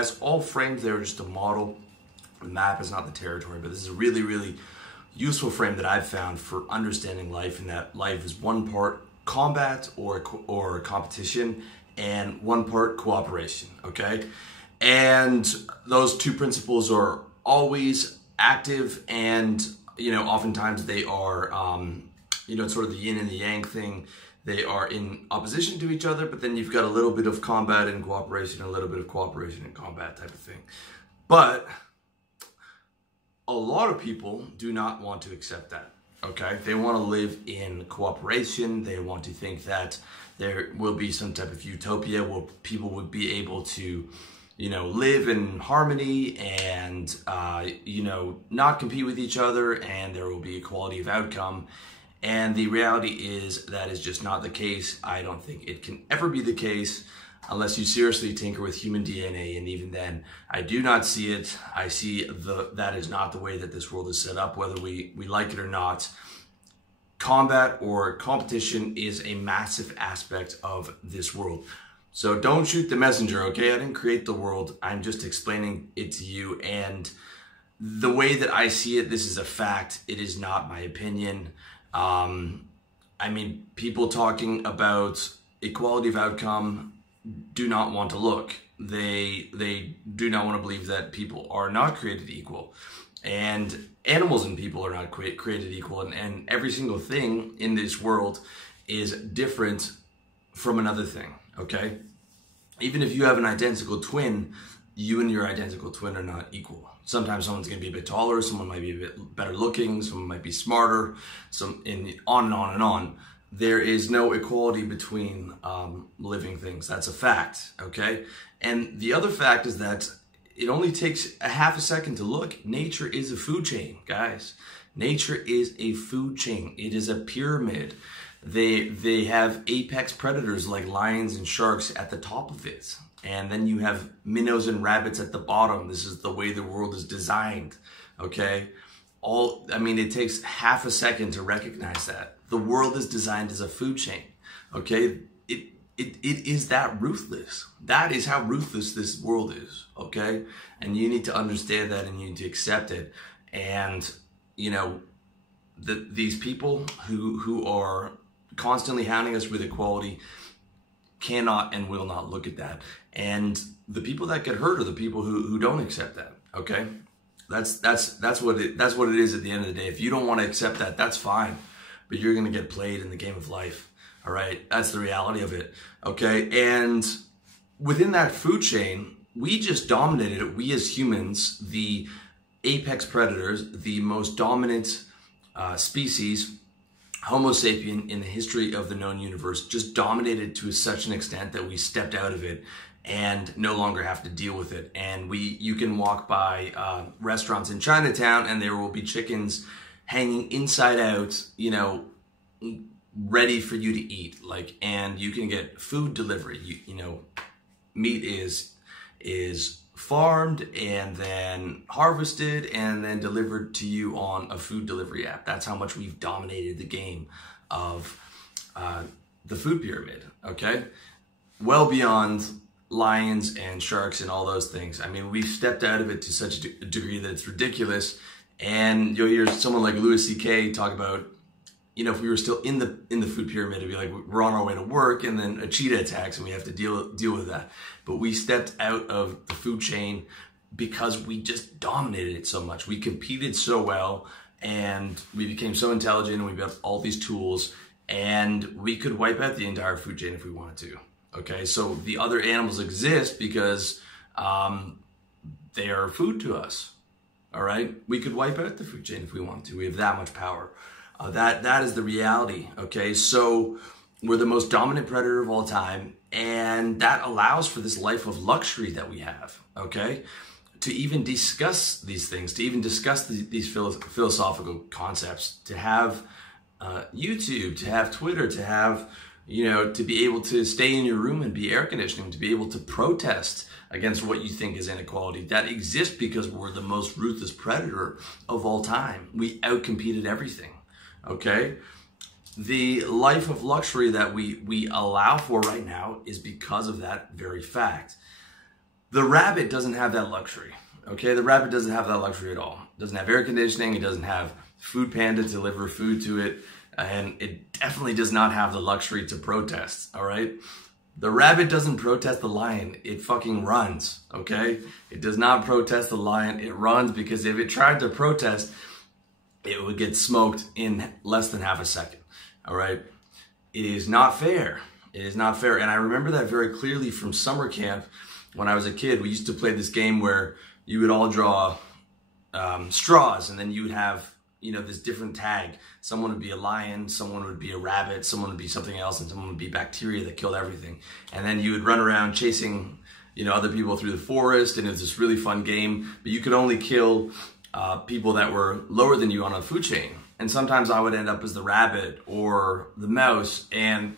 as all frames, they're just a model. The map is not the territory, but this is a really, really useful frame that I've found for understanding life, and that life is one part combat or competition and one part cooperation, okay? And those two principles are always active, and, you know, oftentimes they are, you know, sort of the yin and the yang thing. They are in opposition to each other, but then you've got a little bit of combat and cooperation, a little bit of cooperation and combat type of thing. But a lot of people do not want to accept that, okay? They want to live in cooperation. They want to think that there will be some type of utopia where people would be able to, you know, live in harmony and, you know, not compete with each other, and there will be equality of outcome. And the reality is that is just not the case. I don't think it can ever be the case unless you seriously tinker with human DNA, and even then, I do not see it. I see that is not the way that this world is set up, whether we like it or not. Combat or competition is a massive aspect of this world. So don't shoot the messenger, okay? I didn't create the world. I'm just explaining it to you, and the way that I see it, this is a fact. It is not my opinion. I mean, people talking about equality of outcome do not want to look. They do not want to believe that people are not created equal, and animals and people are not created equal, and every single thing in this world is different from another thing, okay? Even if you have an identical twin, you and your identical twin are not equal. Sometimes someone's going to be a bit taller, someone might be a bit better looking, someone might be smarter, on and on and on. There is no equality between living things. That's a fact, okay? And the other fact is that it only takes a half a second to look. Nature is a food chain, guys. Nature is a food chain. It is a pyramid. They have apex predators like lions and sharks at the top of it. And then you have minnows and rabbits at the bottom. This is the way the world is designed, okay? I mean, it takes half a second to recognize that. The world is designed as a food chain, okay? It is that ruthless. That is how ruthless this world is, okay? And you need to understand that, and you need to accept it. And, you know, these people who are constantly hounding us with equality cannot and will not look at that. And the people that get hurt are the people who don't accept that, okay? That's what it is at the end of the day. If you don't want to accept that, that's fine. But you're going to get played in the game of life, all right? That's the reality of it, okay? And within that food chain, we just dominated it. We as humans, the apex predators, the most dominant species, Homo sapien in the history of the known universe, just dominated to such an extent that we stepped out of it and no longer have to deal with it. And you can walk by restaurants in Chinatown and there will be chickens hanging inside out, you know, ready for you to eat. Like, and you can get food delivery. You know, meat is farmed and then harvested and then delivered to you on a food delivery app. That's how much we've dominated the game of the food pyramid, okay? Well beyond lions and sharks and all those things. I mean, we've stepped out of it to such a degree that it's ridiculous. And you'll hear someone like Louis C.K. talk about, you know, if we were still in the food pyramid, it'd be like we're on our way to work and then a cheetah attacks and we have to deal with that. But we stepped out of the food chain because we just dominated it so much. We competed so well and we became so intelligent and we built all these tools, and we could wipe out the entire food chain if we wanted to. Okay, so the other animals exist because they are food to us. All right, we could wipe out the food chain if we wanted to. We have that much power. That is the reality, okay? So we're the most dominant predator of all time, and that allows for this life of luxury that we have, okay? To even discuss these things, to even discuss these philosophical concepts, to have YouTube, to have Twitter, to have, you know, to be able to stay in your room and be air conditioning, to be able to protest against what you think is inequality. That exists because we're the most ruthless predator of all time. We outcompeted everything. Okay, the life of luxury that we allow for right now is because of that very fact. The rabbit doesn't have that luxury, okay? The rabbit doesn't have that luxury at all. It doesn't have air conditioning, it doesn't have Food Panda to deliver food to it, and it definitely does not have the luxury to protest, all right? The rabbit doesn't protest the lion, it fucking runs, okay? It does not protest the lion, it runs, because if it tried to protest, it would get smoked in less than half a second, all right? It is not fair. It is not fair. And I remember that very clearly from summer camp when I was a kid. We used to play this game where you would all draw straws, and then you would have, you know, this different tag. Someone would be a lion, someone would be a rabbit, someone would be something else, and someone would be bacteria that killed everything. And then you would run around chasing, you know, other people through the forest, and it was this really fun game, but you could only kill people that were lower than you on a food chain. And sometimes I would end up as the rabbit or the mouse, and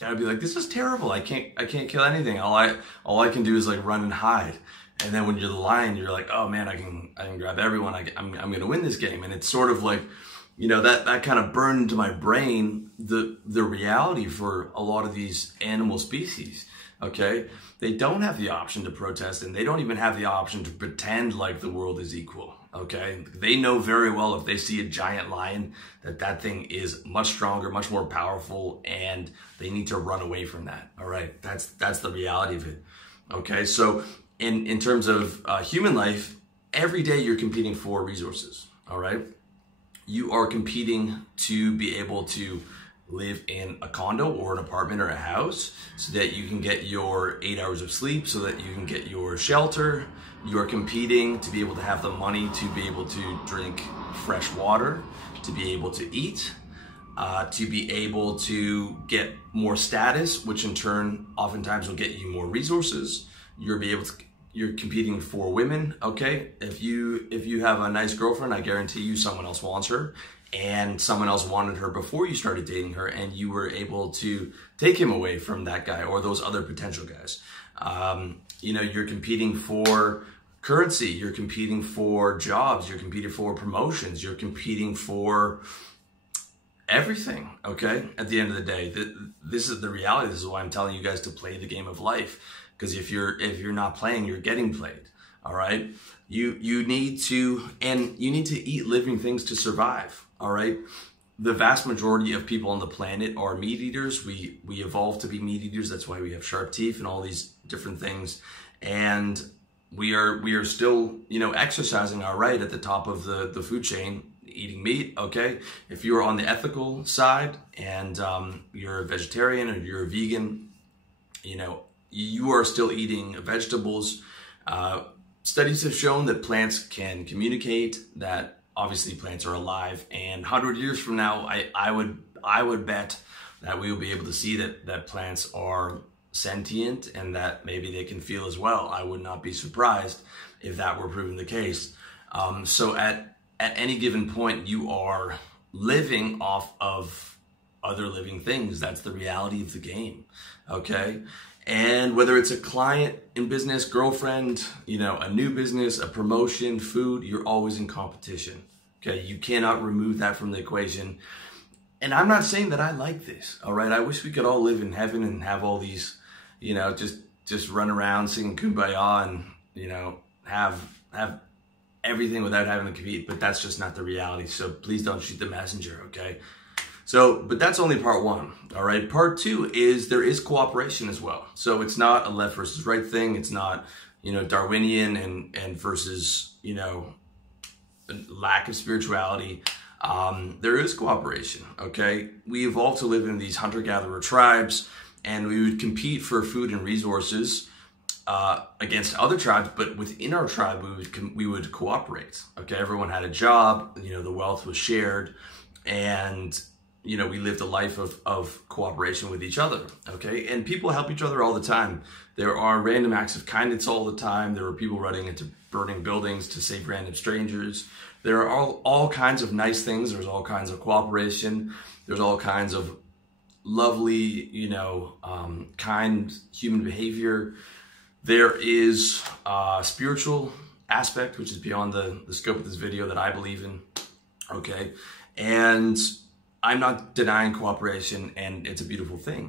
I'd be like, this is terrible. I can't kill anything. All I can do is like run and hide. And then when you're the lion, you're like, oh man, I can grab everyone. I'm gonna win this game. And it's sort of like, you know, that kind of burned into my brain the reality for a lot of these animal species. Okay, they don't have the option to protest, and they don't even have the option to pretend like the world is equal. Okay, they know very well if they see a giant lion that thing is much stronger, much more powerful, and they need to run away from that. All right, that's the reality of it. Okay, so in terms of human life, every day you're competing for resources. All right, you are competing to be able to live in a condo or an apartment or a house so that you can get your 8 hours of sleep, so that you can get your shelter. You are competing to be able to have the money to be able to drink fresh water, to be able to eat, to be able to get more status, which in turn oftentimes will get you more resources. You're competing for women, okay? If you have a nice girlfriend, I guarantee you someone else wants her, and someone else wanted her before you started dating her, and you were able to take him away from that guy or those other potential guys. You know, you're competing for currency, you're competing for jobs, you're competing for promotions, you're competing for everything, okay? At the end of the day, this is the reality. This is why I'm telling you guys to play the game of life, because if you're not playing, you're getting played, all right? You need to eat living things to survive, all right? The vast majority of people on the planet are meat eaters. We evolved to be meat eaters. That's why we have sharp teeth and all these different things. And we are still, you know, exercising our right at the top of the food chain, eating meat, okay? If you're on the ethical side and you're a vegetarian or you're a vegan, you know, you are still eating vegetables. Studies have shown that plants can communicate, that obviously plants are alive, and 100 years from now, I would bet that we will be able to see that plants are sentient and that maybe they can feel as well. I would not be surprised if that were proven the case. So at any given point, you are living off of other living things. That's the reality of the game, okay? And whether it's a client in business, girlfriend, you know, a new business, a promotion, food, you're always in competition, okay? You cannot remove that from the equation. And I'm not saying that I like this, all right? I wish we could all live in heaven and have all these, you know, just run around singing Kumbaya and, you know, have everything without having to compete, but that's just not the reality. So please don't shoot the messenger, okay? So, but that's only part one, all right? Part two is there is cooperation as well. So it's not a left versus right thing. It's not, you know, Darwinian and versus, you know, lack of spirituality. There is cooperation, okay? We evolved to live in these hunter-gatherer tribes, and we would compete for food and resources against other tribes, but within our tribe, we would cooperate, okay? Everyone had a job, you know, the wealth was shared, and you know, we lived a life of cooperation with each other, okay? And people help each other all the time. There are random acts of kindness all the time. There are people running into burning buildings to save random strangers. There are all kinds of nice things. There's all kinds of cooperation. There's all kinds of lovely, you know, kind human behavior. There is a spiritual aspect, which is beyond the scope of this video, that I believe in, okay? And I'm not denying cooperation, and it's a beautiful thing.